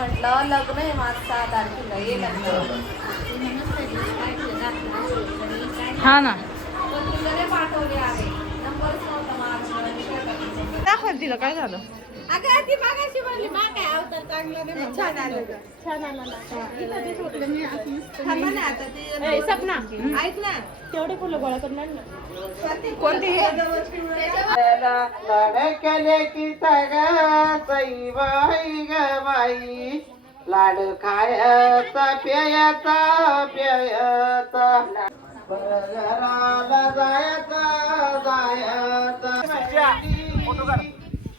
म्हटलं लग्न आहे माझं 6 तारखेला ये लग्न. हा ना पाठवले आहे नंबरच नव्हता माझा. दाखव तिला काय झालं. अगं ती मागाशी म्हणली मा काय अवतार चांगला नाही छान आलं ग. छान आलं ना. ते ठोकलं मी असं थांबा ना आता ते सपना ऐक ना तेवढे फुलं गोळा करणार ना. कोणती केल्याची सई बाई ग बाई लाड खायचा प्यायचा घराला जायचा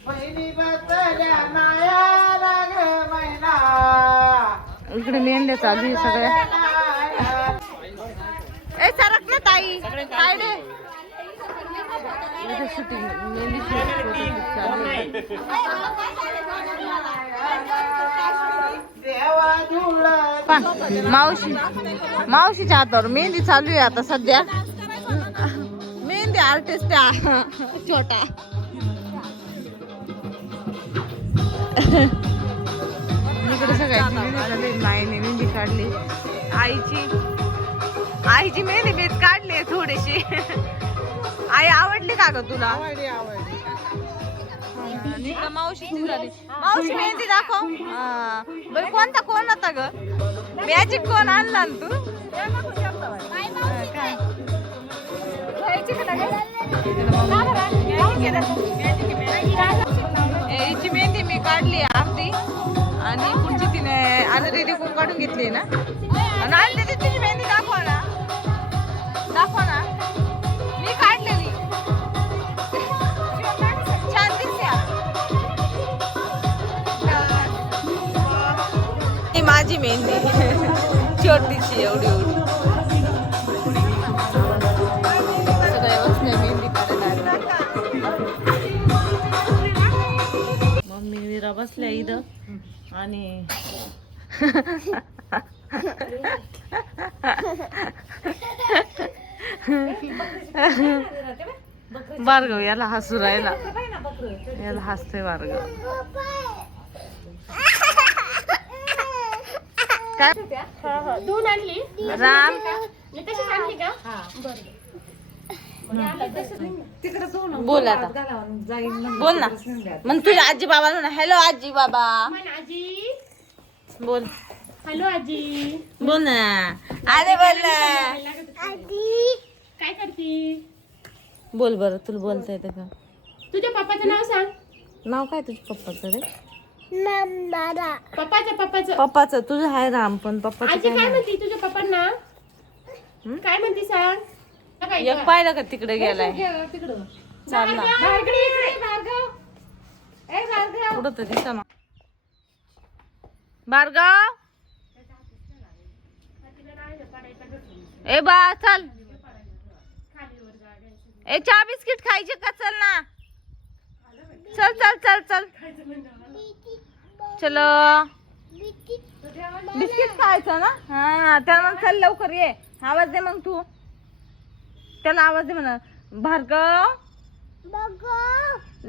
बहिणी बसल्या नायाला ग महिना इकडे मेंढ्या चालू आहे सगळ्या. ए सरक ना ताई काय रे शूटिंग मेंढी चालू आहे. मावशीच्या हातावर मेहंदी चालू आहे आता सध्या. मेहंदी आर्टिस्ट छोटा. इकडे सगळ्यांची मेहंदी झाली. माईने मेहंदी काढली. आईची मेहंदी मीच काढली थोडीशी. आई आवडली का ग तुला. मावशीची झाली. मावशी मेहंदी दाखव. बरं कोणता कोण होता ग. मॅजिक कोण आणला ना तू. हिची मेहंदी मी काढली अर्धी आणि पुढची तिने अर्धी कोण काढून घेतली ना. आणि आणली तुझी मेहंदी दाखव ना. दाखव ना मी काढलेली. छान दिसते. ही माझी मेहंदी छोटीशी एवढी एवढी. सगळ्या बसल्या मेहंदी काढायला. मम्मी विरा बसल्या इथं आणि भार्गव याला हसू राहिला. याला हसतोय भार्गव. काय दूध आणली राम बोल आता. बोल ना मग तुझ्या आजी बाबा म्हणा हॅलो आजी बाबा. आजी बोल हॅलो आजी बोल ना. अरे बोल ना. आजी काय करती. बोल बरं तुला बोलता येतं का. तुझ्या पप्पाचं नाव सांग. नाव काय तुझ्या पप्पाचं रे. पप्पाचं पप्पाचं तुझं आहे राम पण पप्पाचं आजी काय काय नाव? म्हणती तुझ्या पप्पांना. काय म्हणती सांग. एक पाहिलं का तिकडे गेलाय. तिकडं चालला भार्गव पुढं तर दिसा ना. भार्गव ए बा चल. ए चहा बिस्किट खायचे का. चल ना चल चल चल चल चलो. बिस्किट खायचं ना. हा त्याला मग चल लवकर ये. आवाज दे मग तू. त्याला आवाज दे म्हणा. भार्गव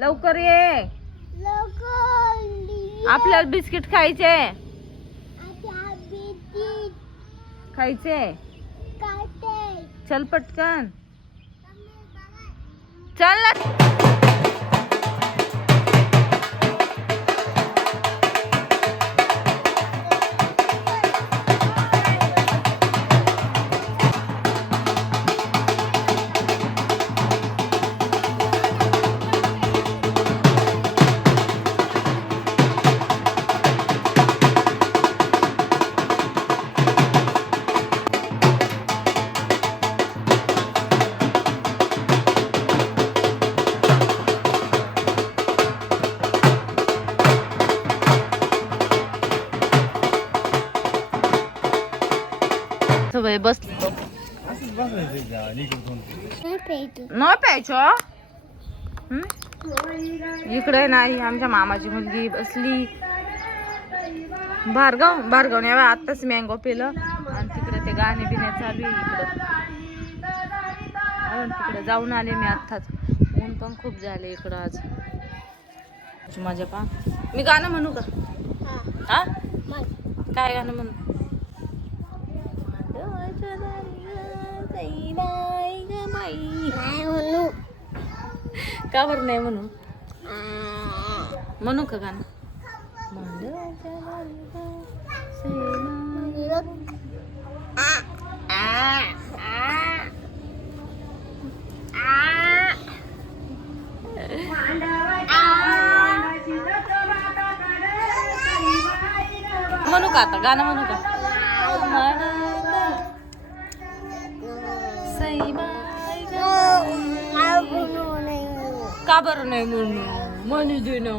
लवकर ये. आपल्याला बिस्किट खायचे. खायचे चल पटकन चल ना. बसलो नाही प्यायचं. इकडे नाही आमच्या मामाची मुलगी बसली. भार्गवने आत्ताच मँगो पिलं आणि तिकडे ते गाणे बिणे चालू आहे. इकडं तिकडे जाऊन आले मी आत्ताच. ऊन पण खूप झाले इकडं आज. माझ्या पा मी गाणं म्हणू का. हा काय गाणं म्हणू? का बरं नाही म्हणू? म्हणू का गाणं? म्हणू का आता गाणं म्हणू का? का बरं नाही म्हणू? म्हणू दे ना.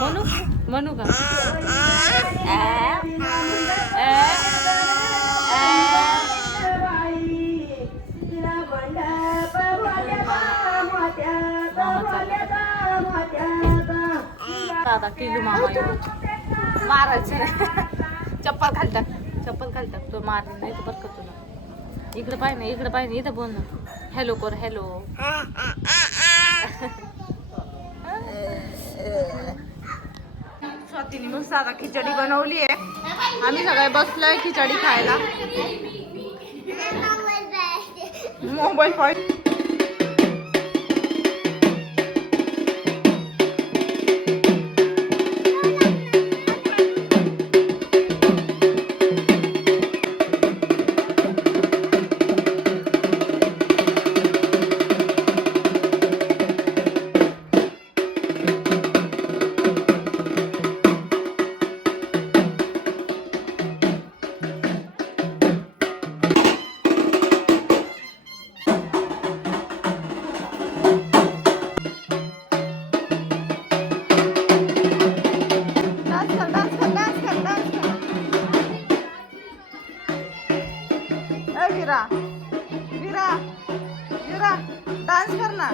म्हणू म्हणू का? दादा किलू मामा मारायचं चप्पल घालतात तो मार नाही तर बरं का तुला. इकडे पाहिजे ना, इकडे पाहिजे, इथं बोल ना. हॅलो कर हॅलो. स्वातीने मग साधा खिचडी बनवली आहे. आम्ही सगळे बसलोय खिचडी खायला. मोबाईल पाहिजे. विरा डान्स कर ना.